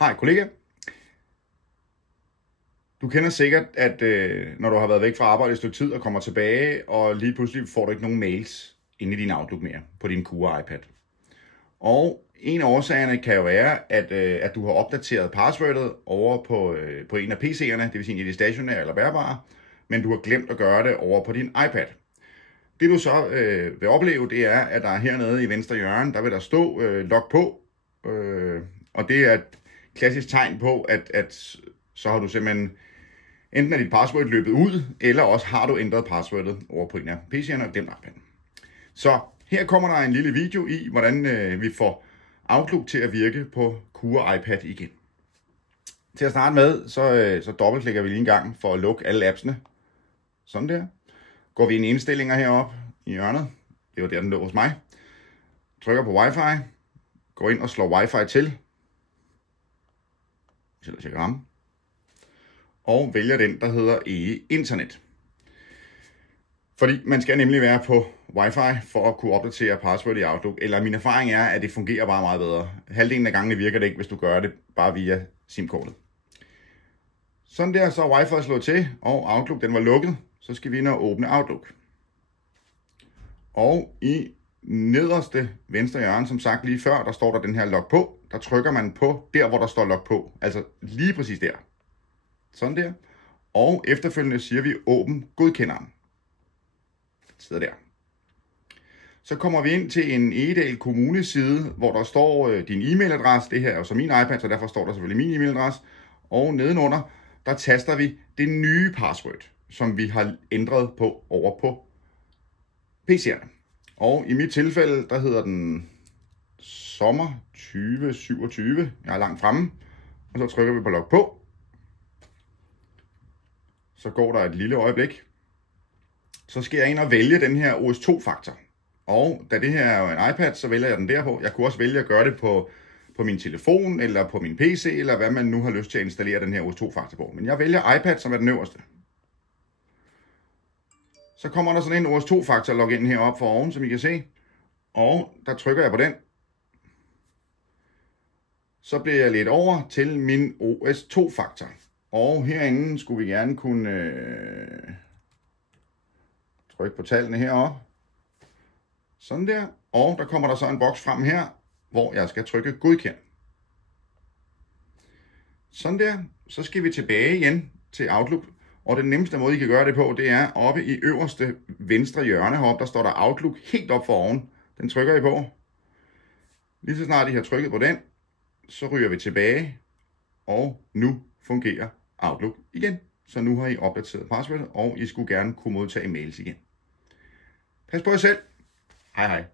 Hej kollega. Du kender sikkert, at når du har været væk fra arbejde et stykke tid og kommer tilbage, og lige pludselig får du ikke nogen mails inde i din Outlook mere på din Kura iPad. Og en af årsagerne kan jo være, at du har opdateret passwordet over på en af PC'erne, det vil sige en af de stationære eller bærbare, men du har glemt at gøre det over på din iPad. Det du så vil opleve, det er, at der hernede i venstre hjørne, der vil der stå log på, og det er et klassisk tegn på, at så har du simpelthen enten er dit password løbet ud, eller også har du ændret passwordet over på en af PC'erne og glemt iPad'en. Så her kommer der en lille video i, hvordan vi får Outlook til at virke på Kura iPad igen. Til at starte med, så dobbeltklikker vi lige en gang for at lukke alle appsene. Sådan der. Går vi ind i indstillinger heroppe i hjørnet. Det var der, den lå hos mig. Trykker på Wi-Fi. Går ind og slår Wi-Fi til. Selv at tjekke ramme. Og vælger den, der hedder internet. Fordi man skal nemlig være på Wi-Fi for at kunne opdatere password i Outlook. Eller min erfaring er, at det fungerer bare meget bedre. Halvdelen af gangene virker det ikke, hvis du gør det bare via SIM-kortet. Sådan der, så er Wi-Fi slået til, og Outlook den var lukket. Så skal vi ind og åbne Outlook. Og i nederste venstre hjørne, som sagt lige før, der står der den her log på. Der trykker man på der, hvor der står log på. Altså lige præcis der. Sådan der. Og efterfølgende siger vi åbn godkenderen. Sidder der. Så kommer vi ind til en Egedal Kommune side, hvor der står din e-mailadresse. Det her er jo så min iPad, så derfor står der selvfølgelig min e-mailadresse. Og nedenunder, der taster vi det nye password, som vi har ændret på over på PC'erne. Og i mit tilfælde, der hedder den sommer 2027. Jeg er langt fremme. Og så trykker vi på log på. Så går der et lille øjeblik. Så skal jeg ind og vælge den her OS2-faktor. Og da det her er en iPad, så vælger jeg den derpå. Jeg kunne også vælge at gøre det på min telefon, eller på min PC, eller hvad man nu har lyst til at installere den her OS2-faktor på. Men jeg vælger iPad, som er den øverste. Så kommer der sådan en OS2-faktor login heroppe for oven, som I kan se. Og der trykker jeg på den. Så bliver jeg lidt over til min OS2-faktor. Og herinde skulle vi gerne kunne trykke på tallene heroppe. Sådan der. Og der kommer der så en boks frem her, hvor jeg skal trykke godkend. Sådan der. Så skal vi tilbage igen til Outlook. Og den nemmeste måde, I kan gøre det på, det er oppe i øverste venstre hjørne heroppe. Der står der Outlook helt op for oven. Den trykker I på. Lige så snart I har trykket på den, så ryger vi tilbage. Og nu fungerer Outlook igen. Så nu har I opdateret passwordet, og I skulle gerne kunne modtage mails igen. Pas på jer selv. Hej hej.